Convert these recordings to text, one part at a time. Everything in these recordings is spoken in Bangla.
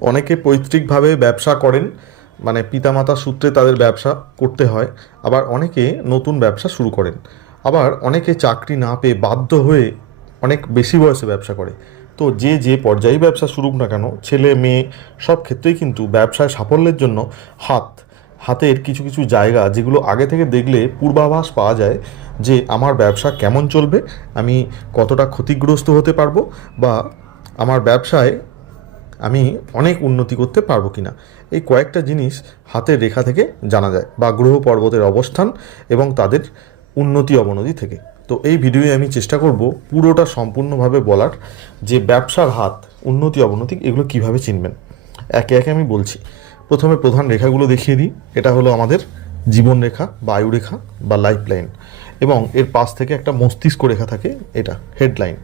অনেকে পৈতৃকভাবে ব্যবসা করেন মানে পিতামাতা সূত্রে তাদের ব্যবসা করতে হয়, আবার অনেকে নতুন ব্যবসা শুরু করেন। আবার অনেকে চাকরি না পেয়ে বাধ্য হয়ে অনেক বেশি বয়সে ব্যবসা করে। তো যে যে পর্যায়ে ব্যবসা শুরু না কেন, ছেলে, মেয়ে, সব ক্ষেত্রেই কিন্তু ব্যবসায় সাফল্যের জন্য হাত, হাতের কিছু কিছু জায়গা যেগুলো আগে থেকে দেখলে পূর্বাভাস পাওয়া যায় যে আমার ব্যবসা কেমন চলবে, আমি কতটা ক্ষতিগ্রস্ত হতে পারব বা আমার ব্যবসায় আমি অনেক উন্নতি করতে পারব কিনা। এই কয়েকটা জিনিস হাতের রেখা থেকে জানা যায় বা গ্রহ পর্বতের অবস্থান এবং তাদের উন্নতি অবনতি থেকে। তো এই ভিডিওয়ে আমি চেষ্টা করব পুরোটা সম্পূর্ণভাবে বলার যে ব্যবসার হাত, উন্নতি অবনতি, এগুলো কীভাবে চিনবেন। একে একে আমি বলছি। প্রথমে প্রধান রেখাগুলো দেখিয়ে দিই। এটা হলো আমাদের জীবন রেখা বায়ু রেখা বা লাইফ লাইন এবং এর পাশ থেকে একটা মস্তিষ্ক রেখা থাকে, এটা হেডলাইন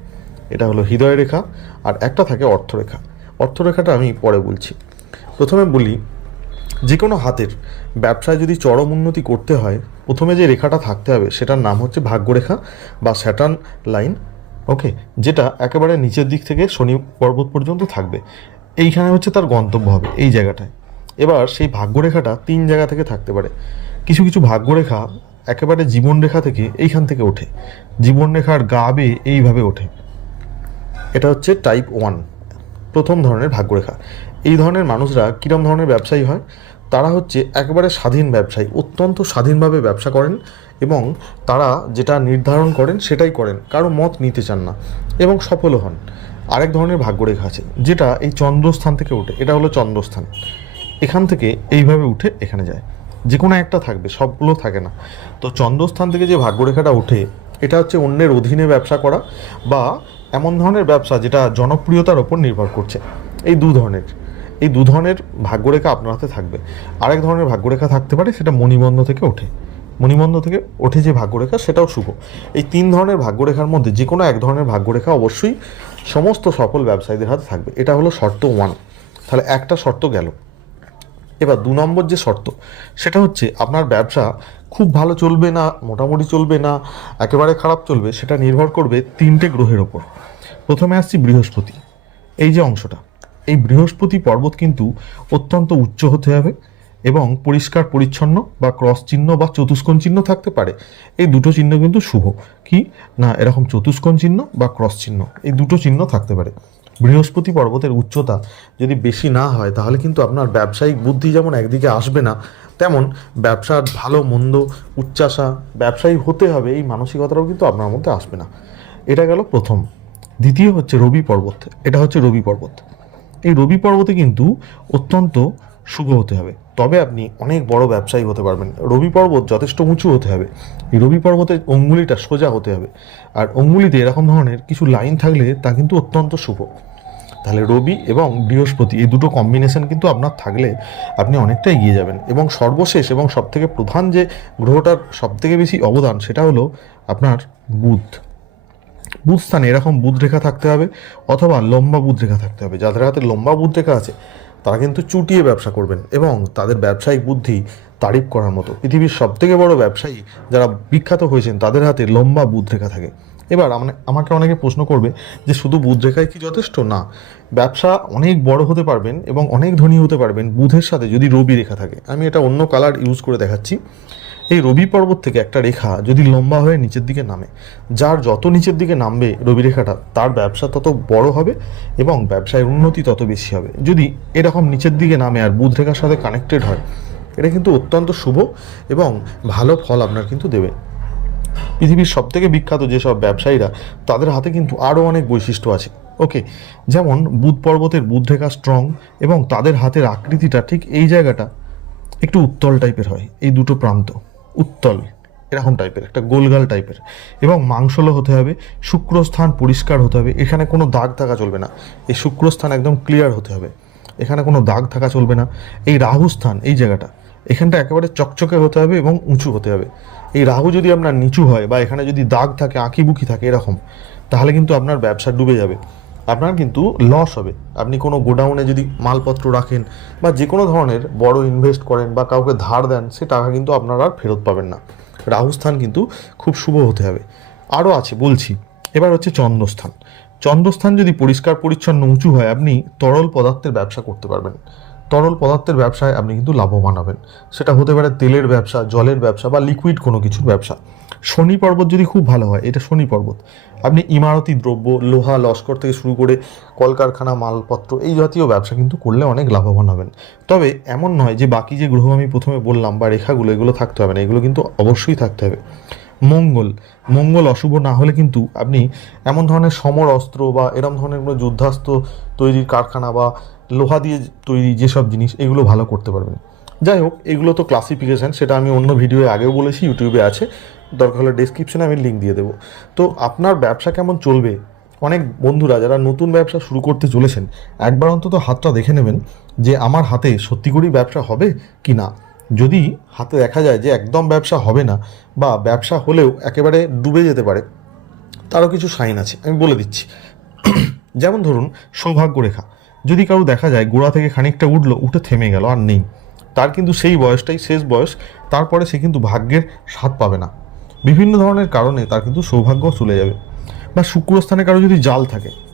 এটা হলো হৃদয় রেখা আর একটা থাকে অর্থরেখা অর্থরেখাটা আমি পরে বলছি। প্রথমে বলি যে কোনো হাতের ব্যবসায় যদি চরম উন্নতি করতে হয়, প্রথমে যে রেখাটা থাকতে হবে, সেটার নাম হচ্ছে ভাগ্যরেখা বা স্যাটার্ন লাইন ওকে যেটা একেবারে নিচের দিক থেকে শনি পর্বত পর্যন্ত থাকবে। এইখানে হচ্ছে তার গন্তব্য হবে, এই জায়গাটায়। এবার সেই ভাগ্যরেখাটা তিন জায়গা থেকে থাকতে পারে। কিছু কিছু ভাগ্যরেখা একেবারে জীবনরেখা থেকে এইখান থেকে ওঠে। জীবনরেখার গা বেয়ে এইভাবে ওঠে। এটা হচ্ছে টাইপ ওয়ান প্রথম ধরনের ভাগ্যরেখা। এই ধরনের মানুষরা কীরম ধরনের ব্যবসায়ী হয়? তারা হচ্ছে একেবারে স্বাধীন ব্যবসায়ী, অত্যন্ত স্বাধীনভাবে ব্যবসা করেন এবং তারা যেটা নির্ধারণ করেন সেটাই করেন, কারও মত নিতে চান না এবং সফলও হন। আরেক ধরনের ভাগ্যরেখা আছে, যেটা এই চন্দ্রস্থান থেকে ওঠে এটা হলো চন্দ্রস্থান। এখান থেকে এইভাবে উঠে এখানে যায়। যে কোনো একটা থাকবে, সবগুলো থাকে না। তো চন্দ্রস্থান থেকে যে ভাগ্যরেখাটা ওঠে এটা হচ্ছে অন্যের অধীনে ব্যবসা করা বা এমন ধরনের ব্যবসা যেটা জনপ্রিয়তার ওপর নির্ভর করছে। এই দু ধরনের। এই দু ধরনের ভাগ্যরেখা আপনার হাতে থাকবে। আরেক ধরনের ভাগ্যরেখা থাকতে পারে সেটা মণিবন্ধ থেকে ওঠে। মণিবন্ধ থেকে ওঠে যে ভাগ্যরেখা সেটাও শুভ। এই তিন ধরনের ভাগ্যরেখার মধ্যে যে কোনো এক ধরনের ভাগ্যরেখা অবশ্যই সমস্ত সফল ব্যবসায়ীদের হাতে থাকবে। এটা হলো শর্ত ওয়ান তাহলে একটা শর্ত গেল। এবার দু নম্বর যে শর্ত, সেটা হচ্ছে আপনার ব্যবসা খুব ভালো চলবে না, মোটামুটি চলবে না, একেবারে খারাপ চলবে, সেটা নির্ভর করবে তিনটে গ্রহের ওপর। প্রথমে আসছি বৃহস্পতি। এই যে অংশটা, এই বৃহস্পতি পর্বত কিন্তু অত্যন্ত উচ্চ হতে হবে এবং পরিষ্কার, পরিচ্ছন্ন বা ক্রস চিহ্ন বা চতুষ্কোণ চিহ্ন থাকতে পারে। এই দুটো চিহ্ন কিন্তু শুভ। কি? না, এরকম চতুষ্কোণ চিহ্ন বা ক্রস চিহ্ন, এই দুটো চিহ্ন থাকতে পারে। বৃহস্পতি পর্বতের উচ্চতা যদি বেশি না হয়, তাহলে কিন্তু আপনার ব্যবসায়িক বুদ্ধি যেমন একদিকে আসবে না, তেমন ব্যবসার ভালো, মন্দ উচ্চাসা ব্যবসায়ী হতে হবে, এই মানসিকতাটাও কিন্তু আপনার মধ্যে আসবে না। এটা গেল প্রথম। দ্বিতীয় হচ্ছে রবি পর্বত। এটা হচ্ছে রবি পর্বত। এই রবি পর্বতে কিন্তু অত্যন্ত শুভ হতে হবে। তবে আপনি অনেক বড় ব্যবসায়ী হতে পারবেন। রবি পর্বত যথেষ্ট উঁচু হতে হবে। এই রবি পর্বতের অঙ্গুলিটা সোজা হতে হবে। আর অঙ্গুলিতে এরকম ধরনের কিছু লাইন থাকলে তা কিন্তু অত্যন্ত শুভ। তাহলে রবি এবং বৃহস্পতি, এই দুটো কম্বিনেশন কিন্তু আপনার থাকলে আপনি অনেকটা এগিয়ে যাবেন। এবং সর্বশেষ এবং সবথেকে প্রধান যে গ্রহটার সবথেকে বেশি অবদান সেটা হলো আপনার বুধ। বুধ স্থানে এরকম বুধ রেখা থাকতে হবে অথবা লম্বা বুধ রেখা থাকতে হবে। যাদের হাতে লম্বা বুধ রেখা আছে, তারা কিন্তু চুটিয়ে ব্যবসা করবেন এবং তাদের ব্যবসায়িক বুদ্ধি তারিফ করার মতো। পৃথিবীর সবথেকে বড় ব্যবসায়ী যারা বিখ্যাত হয়েছেন, তাদের হাতে লম্বা বুধ রেখা থাকে। এবার আমাকে অনেকে প্রশ্ন করবে যে শুধু বুধ রেখায় কি যথেষ্ট? না। ব্যবসা অনেক বড় হতে পারবেন এবং অনেক ধনী হতে পারবেন বুধের সাথে যদি রবি রেখা থাকে। আমি এটা অন্য কালার ইউজ করে দেখাচ্ছি। এই রবি পর্বত থেকে একটা রেখা যদি লম্বা হয়ে নিচের দিকে নামে, যার যত নিচের দিকে নামবে রবি রেখাটা, তার ব্যবসা তত বড় হবে এবং ব্যবসায় উন্নতি তত বেশি হবে। যদি এরকম নিচের দিকে নামে আর বুধ রেখার সাথে কানেক্টেড হয়, এটা কিন্তু অত্যন্ত শুভ এবং ভালো ফল আপনার কিন্তু দেবে। পৃথিবীর সবথেকে বিখ্যাত যেসব ব্যবসায়ীরা, তাদের হাতে কিন্তু আরও অনেক বৈশিষ্ট্য আছে। ওকে, যেমন বুধ পর্বতের বুধ রেখা স্ট্রং এবং তাদের হাতের আকৃতিটা ঠিক এই জায়গাটা একটু উত্তল টাইপের হয়, এই দুটো প্রান্ত। উত্তল, এরকম টাইপের একটা গোলগাল টাইপের এবং মাংসলো হতে হবে, শুক্রস্থান পরিষ্কার হতে হবে, এখানে কোনো দাগ থাকা চলবে না। এই শুক্রস্থান একদম ক্লিয়ার হতে হবে, এখানে কোনো দাগ থাকা চলবে না। এই রাহু স্থান এই জায়গাটা, এখানটা একেবারে চকচকে হতে হবে এবং উঁচু হতে হবে। এই রাহু যদি আপনার নিচু হয় বা এখানে যদি দাগ থাকে, আঁকি বুকি থাকে এরকম, তাহলে কিন্তু আপনার ব্যবসা ডুবে যাবে। আপনার কিন্তু লস হবে। আপনি কোনো গোডাউনে যদি মালপত্র রাখেন বা যে কোনো ধরনের বড় ইনভেস্ট করেন বা কাউকে ধার দেন, সে টাকা কিন্তু আপনারা আর ফেরত পাবেন না। রাহুস্থান কিন্তু খুব শুভ হতে হবে। আরও আছে, বলছি। এবার হচ্ছে চন্দ্রস্থান। চন্দ্রস্থান যদি পরিষ্কার, পরিচ্ছন্ন, উঁচু হয়, আপনি তরল পদার্থের ব্যবসা করতে পারবেন। তরল পদার্থের ব্যবসায় আপনি কিন্তু লাভবান হবেন। সেটা হতে পারে তেলের ব্যবসা, জলের ব্যবসা বা লিকুইড কোনো কিছুর ব্যবসা। শনি পর্বত যদি খুব ভালো হয়, এটা শনি পর্বত। আপনি ইমারতি দ্রব্য, লোহা, লস্কর থেকে শুরু করে কলকারখানা, মালপত্র এই জাতীয় ব্যবসা কিন্তু করলে অনেক লাভবান হবেন। তবে এমন নয় যে বাকি যে গ্রহ আমি প্রথমে বললাম বা রেখাগুলো, এগুলো থাকতে হবে না, এগুলো কিন্তু অবশ্যই থাকতে হবে। মঙ্গল মঙ্গল অশুভ না হলে কিন্তু আপনি এমন ধরনের সমর অস্ত্র বা এরম ধরনের কোনো যুদ্ধাস্ত্র তৈরির কারখানা বা লোহা দিয়ে তৈরি যেসব জিনিস, এগুলো ভালো করতে পারবেন। যাই হোক, এগুলো তো ক্লাসিফিকেশান সেটা আমি অন্য ভিডিওয়ে আগেও বলেছি ইউটিউবে আছে। দরকার হলে ডিসক্রিপশনে আমি লিঙ্ক দিয়ে দেবো। তো আপনার ব্যবসা কেমন চলবে? অনেক বন্ধুরা যারা নতুন ব্যবসা শুরু করতে চলেছেন, একবার অন্তত হাতটা দেখে নেবেন যে আমার হাতে সত্যি করেই ব্যবসা হবে কি না। যদি হাতে দেখা যায় যে একদম ব্যবসা হবে না বা ব্যবসা হলেও একেবারে ডুবে যেতে পারে, তারও কিছু সাইন আছে, আমি বলে দিচ্ছি। যেমন ধরুন, সৌভাগ্য রেখা। যদি কারও দেখা যায় গোড়া থেকে খানিকটা উঠল, উঠে থেমে গেল, আর নেই। তার কিন্তু সেই বয়সটাই শেষ বয়স, তারপরে সে কিন্তু ভাগ্যের স্বাদ পাবে না। বিভিন্ন ধরনের কারণে তার কিন্তু সৌভাগ্য চলে যাবে। বা শুক্রস্থানে কারও যদি জাল থাকে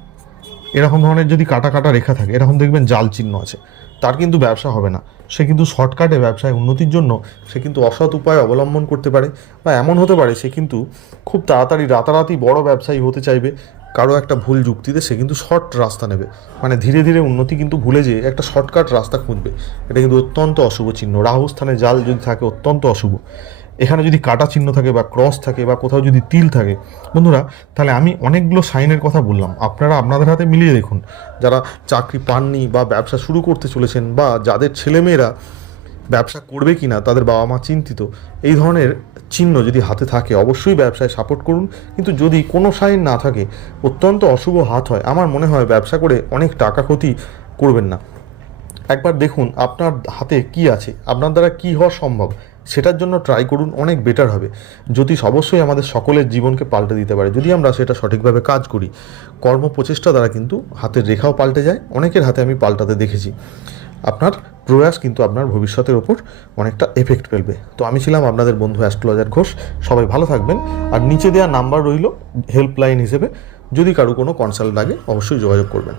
এরকম ধরনের যদি কাটা কাটা রেখা থাকে, এরকম দেখবেন জাল চিহ্ন আছে। তার কিন্তু ব্যবসা হবে না। সে কিন্তু শর্টকাটে ব্যবসায় উন্নতির জন্য সে কিন্তু অসৎ উপায় অবলম্বন করতে পারে বা এমন হতে পারে সে কিন্তু খুব তাড়াতাড়ি, রাতারাতি বড় ব্যবসায়ী হতে চাইবে, কারও একটা ভুল যুক্তিতে সে কিন্তু শর্ট রাস্তা নেবে। মানে ধীরে ধীরে উন্নতি কিন্তু ভুলে যেয়ে একটা শর্টকাট রাস্তা খুঁজবে। এটা কিন্তু অত্যন্ত অশুভ চিহ্ন। রাহু স্থানে জাল যদি থাকে, অত্যন্ত অশুভ। এখানে যদি কাটা চিহ্ন থাকে বা ক্রস থাকে বা কোথাও যদি তিল থাকে, বন্ধুরা, তাহলে আমি অনেকগুলো সাইনের কথা বললাম। আপনারা আপনাদের হাতে মিলিয়ে দেখুন, যারা চাকরি পাননি বা ব্যবসা শুরু করতে চলেছেন বা যাদের ছেলেমেয়েরা ব্যবসা করবে কি না তাদের বাবা মা চিন্তিত, এই ধরনের চিহ্ন যদি হাতে থাকে, অবশ্যই ব্যবসায় সাপোর্ট করুন। কিন্তু যদি কোনো সাইন না থাকে, অত্যন্ত অশুভ হাত হয়, আমার মনে হয় ব্যবসা করে অনেক টাকা ক্ষতি করবেন না। একবার দেখুন, আপনার হাতে কি আছে? আপনার দ্বারা কি হওয়া সম্ভব? সেটার জন্য ট্রাই করুন, অনেক বেটার হবে। জ্যোতিষ অবশ্যই আমাদের সকলের জীবনকে পাল্টে দিতে পারে। যদি আমরা সেটা সঠিকভাবে কাজ করি কর্ম প্রচেষ্টা দ্বারা কিন্তু হাতের রেখাও পাল্টে যায়, অনেকের হাতে আমি পাল্টাতে দেখেছি। আপনার প্রয়াস কিন্তু আপনার ভবিষ্যতের ওপর অনেকটা এফেক্ট ফেলবে। তো আমি ছিলাম আপনাদের বন্ধু অ্যাস্ট্রোলজার ঘোষ। সবাই ভালো থাকবেন। আর নিচে দেওয়া নাম্বার রইল হেল্পলাইন হিসেবে। যদি কারও কোনো কনসাল্ট লাগে, অবশ্যই যোগাযোগ করবেন।